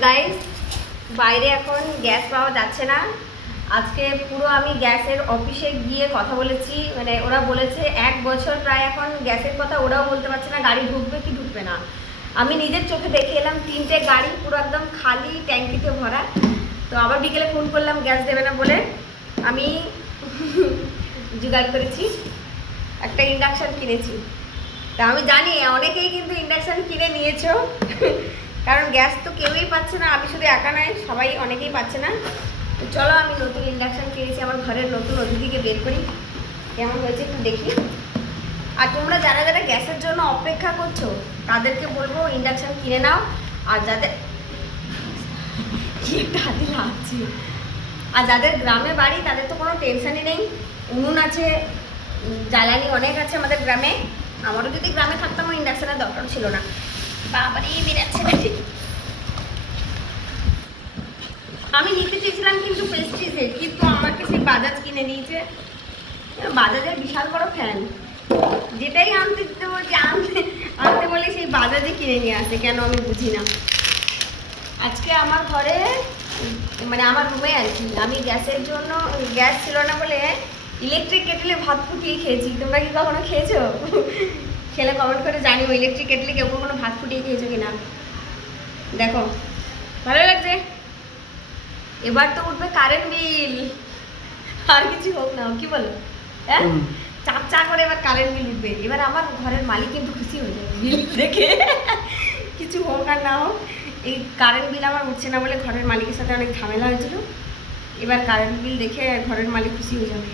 Guys, বাইরে এখন gas পাওয়া যাচ্ছে না। আজকে পুরো আমি গ্যাসের অফিসে গিয়ে কথা বলেছি, মানে ওরা বলেছে 1 বছর প্রায় এখন গ্যাসের কথা ওরাও বলতে পারছে না গাড়ি ঢুকবে কি ঢুকবে না। আমি নিজের চোখে দেখে এলাম 3টে গাড়ি পুরো একদম খালি, ট্যাঙ্কিতে ভরা। তো আবার বিকেলে ফোন করলাম গ্যাস দেবে না বলে। আমি জোগাড় করেছি, একটা ইন্ডাকশান কিনেছি। তা আমি জানি অনেকেই কিন্তু ইন্ডাকশান কিনে নিয়েছো, কারণ গ্যাস তো কেউই পাচ্ছে না, আমি শুধু একা নয়, সবাই অনেকেই পাচ্ছে না। তো চলো আমি নতুন ইন্ডাকশান কিনেছি, আমার ঘরের নতুন অতিথিকে বের করি, কেমন হয়েছে একটু দেখি। আর তোমরা যারা যারা গ্যাসের জন্য অপেক্ষা করছো তাদেরকে বলবো ইন্ডাকশান কিনে নাও। আর যাদের আর যাদের গ্রামে বাড়ি তাদের তো কোনো টেনশনই নেই, উনুন আছে, জ্বালানি অনেক আছে আমাদের গ্রামে। আমারও যদি গ্রামে থাকতাম ইন্ডাকশানের দরকার ছিল না। বাবারে বেরাচ্ছে নাকি। আমি নিতে চেয়েছিলাম কিন্তু প্রেস্টিজের, কিন্তু আমাকে সেই বাজাজ কিনে নিয়েছে। বাজাজের বিশাল বড় ফ্যান, যেটাই আনতে দিতে বলছি আনতে বলে সেই বাজাজে কিনে নিয়ে আসে, কেন আমি বুঝি না। আজকে আমার ঘরে মানে আমার রুমে আর কি, আমি গ্যাসের জন্য গ্যাস ছিল না বলে ইলেকট্রিক কেটলে ভাত ফুটিয়ে খেয়েছি। তোমরা কি কখনো খেয়েছো? খেলে কমেন্ট করে জানিও, ইলেকট্রিক কেটলে কেউ কখনো ভাত ফুটিয়ে খেয়েছো কিনা। দেখো ভালো লাগছে। এবার তো উঠবে কারেন্ট বিল, আর কিছু হোক না হোক, কি বলো? হ্যাঁ, চা করে এবার কারেন্ট বিল উঠবে। এবার আমার ঘরের মালিক কিন্তু খুশি হয়ে যাবে বিল দেখে, কিছু হোক আর না হোক। এই কারেন্ট বিল আমার উঠছে না বলে ঘরের মালিকের সাথে অনেক ঝামেলা হয়েছিল। এবার কারেন্ট বিল দেখে ঘরের মালিক খুশি হয়ে যাবে।